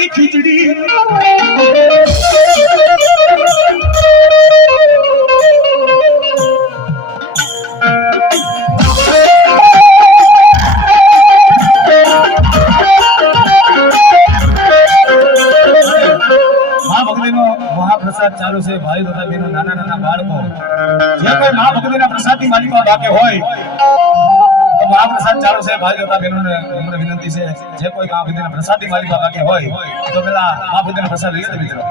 નાની ખીચડી મહાપ્રસાદ ચાલુ છે ભાઈ તથા બહેનો નાના નાના બાળકો જે કોઈ મહાભક્તિના પ્રસાદની માલિકા બાકે હોય તો મહાપ્રસાદ ચાલુ છે ભાઈ તથા બહેનોને મને વિનંતી છે જે કોઈ મહાભક્તિના પ્રસાદની માલિકા બાકે હોય તો પેલા મહાભક્તિના પ્રસાદ લઈ લે મિત્રો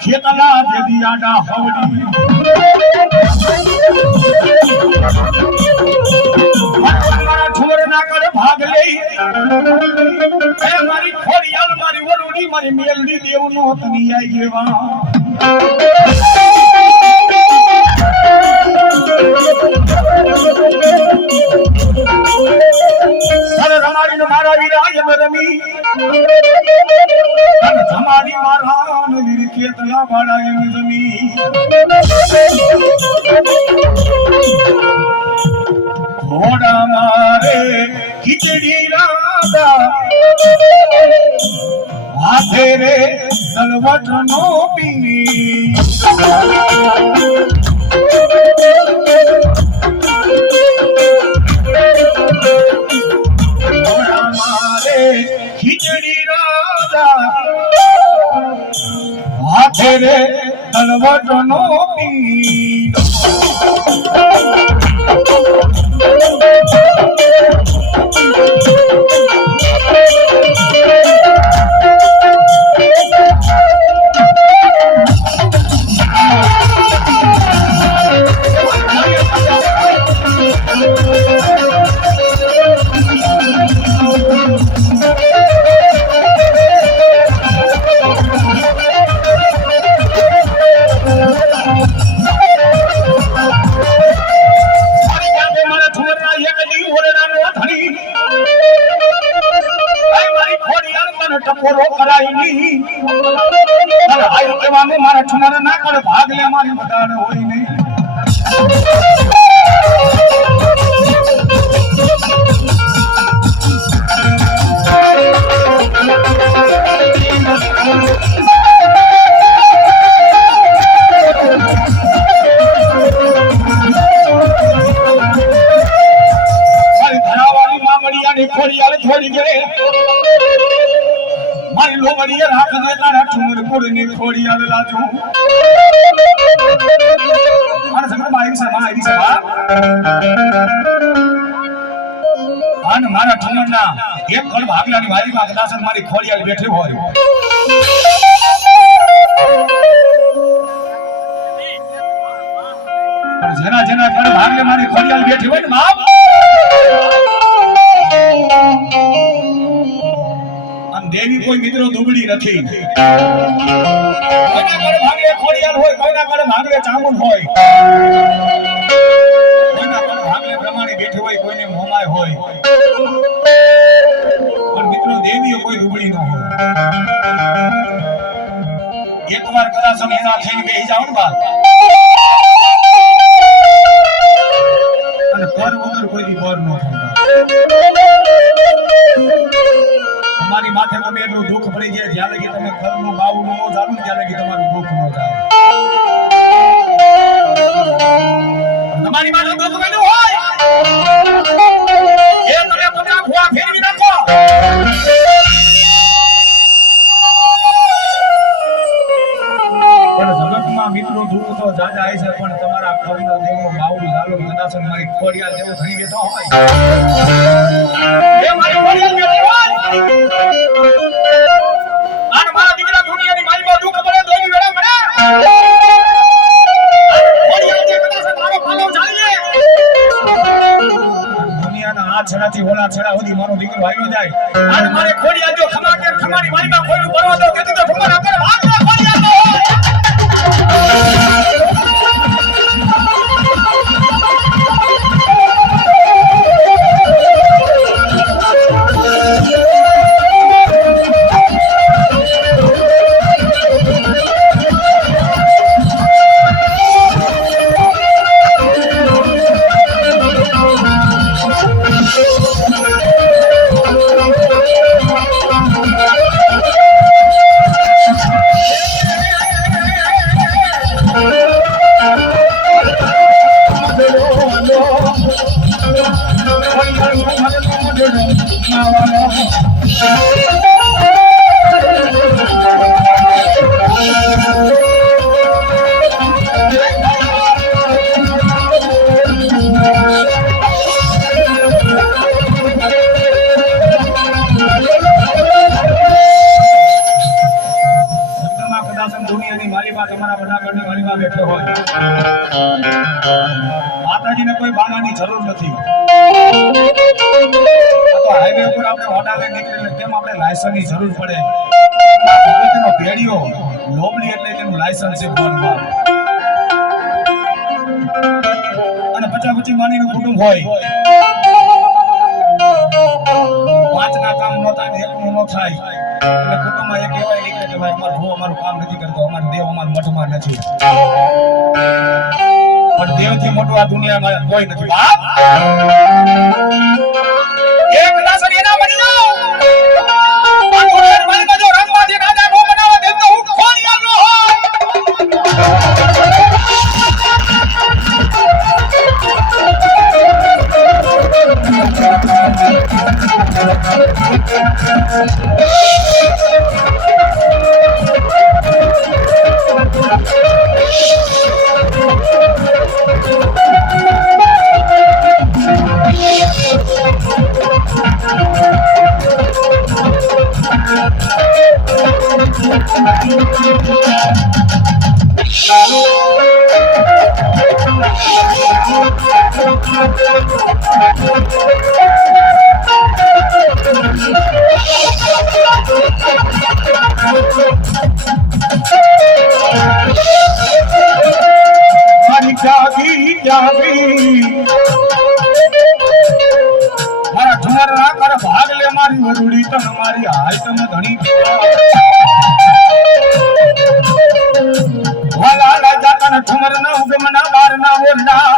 ખેતલા જેદી આડા હવડી મારા ઠોર ના કરે ભાગ લઈ એ મારી ખોડિયાલ મારી વરુડી મારી મેલડી દેવનો તની આઈ જેવા અરે રમાડી મારા વીરાય રમી તમારી મારા વીર ખેતલા વાળા એમ જમી ઘોડા મારે ખીચડી રાધા હાથે રે તલવટ નો પીની ઘોડા મારે ખીચડી રાધા હાથે રે તલવટ નો પીન મારા ઠુમરા ના કરે ભાગ લે મારી બધાને હોય નહીં મારી ધરાવાળી મામડિયાની ખોડિયાલ છોડી ગયે મારી લોમડીએ રાખ દે તારા ઠુમર કુળની ખોડિયાલ લાજો મારા સંગમાં આવી છે અને મારા ઠુમરના એક કળ ભાગલાની વારીમાં કદાચ મારી ખોડિયાલ બેઠી હોય પણ જેના જેના કળ ભાગલે મારી ખોડિયાલ બેઠી હોય ને બાપ દેવી કોઈ મિત્રો દુબળી નથી કોઈના ઘરે ભાગલે ખોડિયાલ હોય કોઈના ઘરે ભાગલે ચામુંડ હોય કોઈના ઘરે ભાગલે પ્રમાણે બેઠી હોય કોઈને મોમાય હોય પણ મિત્રો દેવીઓ કોઈ દુબળી ન હોય એકવાર કદાચ એના થઈને બેસી જાવ ને બા અને પર વગર કોઈ બર ન થાય તમારી માથે તમે એટલું દુઃખ પડી જાય જ્યાં લગી તમે ઘરનું બાવું ન જાણો ત્યાં લગી તમારું દુઃખ ન જાય તમારી માથે દુઃખ પડ્યું હોય એ તમે પોતા ભૂવા ફેરવી નાખો પણ જગતમાં મિત્રો દુઃખ તો જાજા આવી છે પણ તમારા ઘરનો દેવો બાવું લાલો કદાચ મારી ખોડિયાલ જેવો થઈ બેઠો હોય એ મારી ખોડિયાલ બેઠી હોય આન મારા દીકરા દુનિયાની મારીમાં દુઃખ પડે દોની વેળા પડે ખોડિયાલ જે કદાચ મારો ફાલો ચાલી લે દુનિયાના આ છેડાથી ઓલા છેડા સુધી મારો દીકરો આવ્યો જાય આન મારે ખોડિયાલ જો ખમાડી મારીમાં ખોડું પડવા દો કે તો ઠુમર આપે ભાગ ખોડિયાલ માલિકા તમારા બનાગઢની વાડીમાં બેઠો હોય, માતાજીને કોઈ બાનાની જરૂર નથી. આ તો હાઈવે ઉપર આપણે ઓડાવે નીકળીને કેમ આપણે લાયસન્સની જરૂર પડે? ભગવતીનો ભેડિયો લોબલી એટલે તેનું લાયસન્સ છે બોર્ડમાં. અને પચાપચી માનીનું કુટુંબ હોય, પાંચના કામ ન થાય ને એકનું ન થાય એટલે કુટુંબમાં એક કહેવાય નીકળે કે ભાઈ અમારું ભૂ અમારું કામ નથી કરતો, અમારું દેવ અમારું મઠમાં નથી. પણ દેવથી મોટું આ દુનિયામાં કોઈ નથી. એક દાસરી એના બની જાઓ. માલિકા જો રંગમાંથી રાજા નો બનાવે તેમ તો હું ખોડિયાનો હોય. મારા ઠુમરના મારા ભાગ લે મારી વરુડી તન મારી હાય તન ધણી વાલા રાજા તન ઠુમરના ઉગમના બારના ઓરડા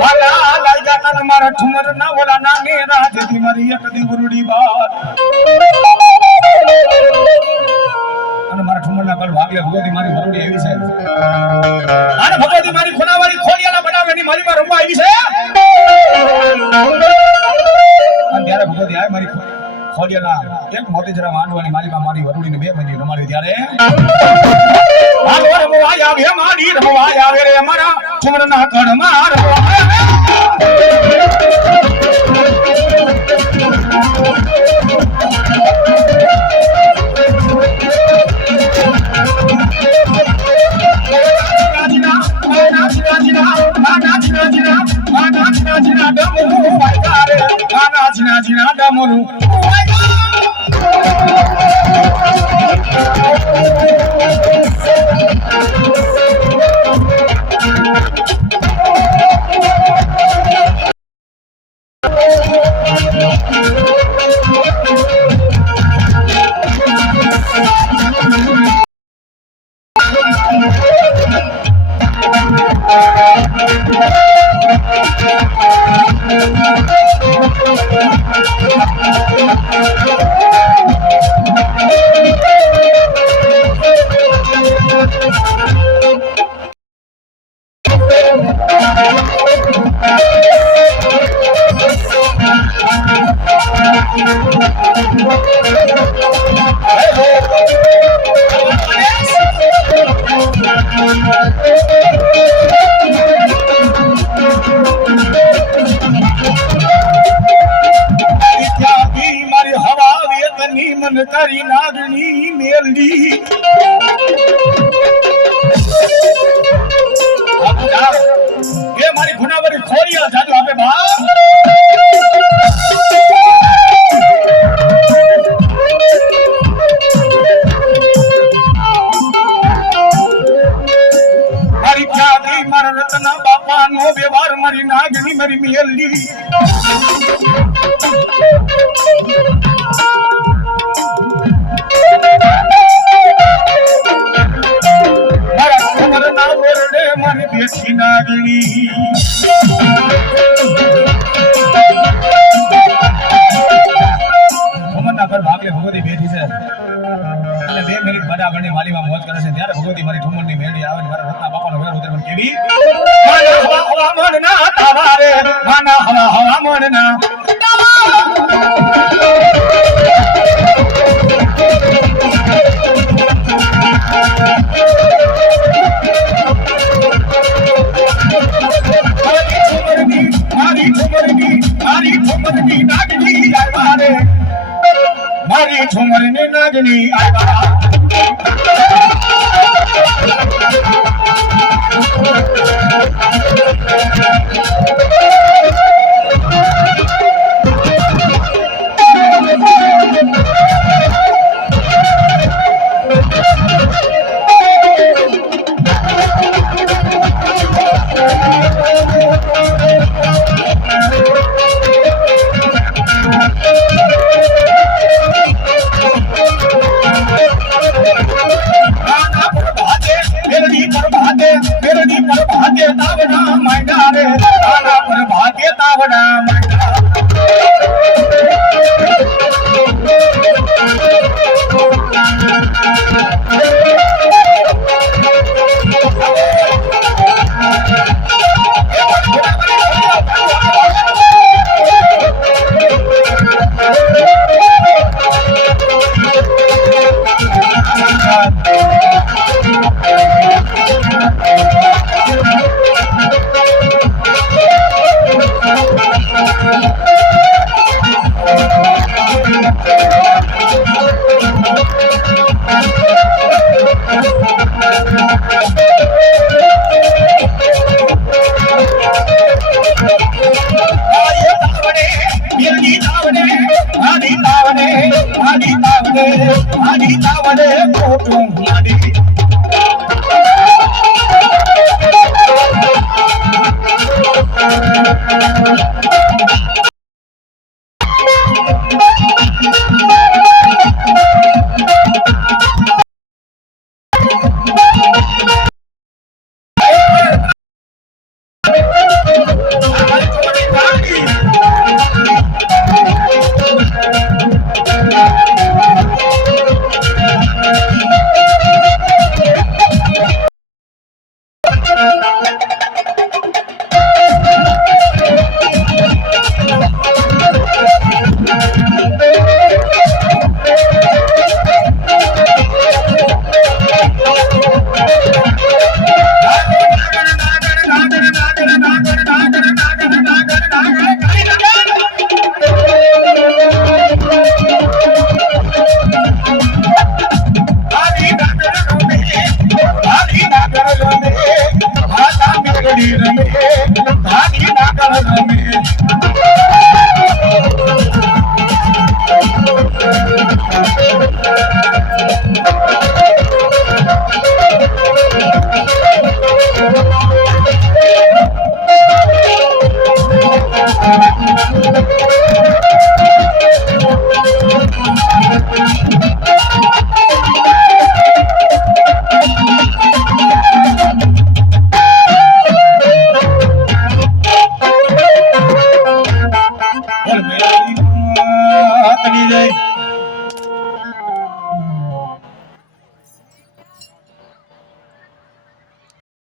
વાલા રાજા તન મારા ઠુમરના ઓલા નાને રાજથી મારી એક દી વરુડી બાર અને મારા ઠુમરના કલ ભાગ લે ભગવતી મારી વરુડી એવી છે અને ભગવતી મારી ખોનાવાળી ખોડિયાના બનાવેની મારી માં રમવા આવી છે. અને ત્યારે ભગવતી આય મારી ખોડિયાના એક મોટી જરા માંડવાની માલિકા મારી વરુડીને 2 મહિને રમાડી ત્યારે હાલો રમવા આવે મારી રમવા આવે રે મારા ઠુમરના કણમાં રમવા તારી નાગણી મેલડી એ મારી ગુનાવરી ખોડિયા જાદુ આપે બા મારી ખ્યાતિ મારા રતના બાપા નો વ્યવહાર મારી નાગણી મારી મેલડી બેઠી નાગણી ભગવાનના ઘર ભાગલે ભગવતી બેઠી છે અને 2 મિનિટ બડાગણની વાલીમાં મોજ કરે છે ત્યારે ભગવતી મારી ઠુમરની મેળી આવે મારા રત્ના બાપાનો વેર ઉતરે કેવી માના હવા મન ના તાવારે માના હવા મન ના મારી ઠુમરની નાગણી આવ્યા કરી જાય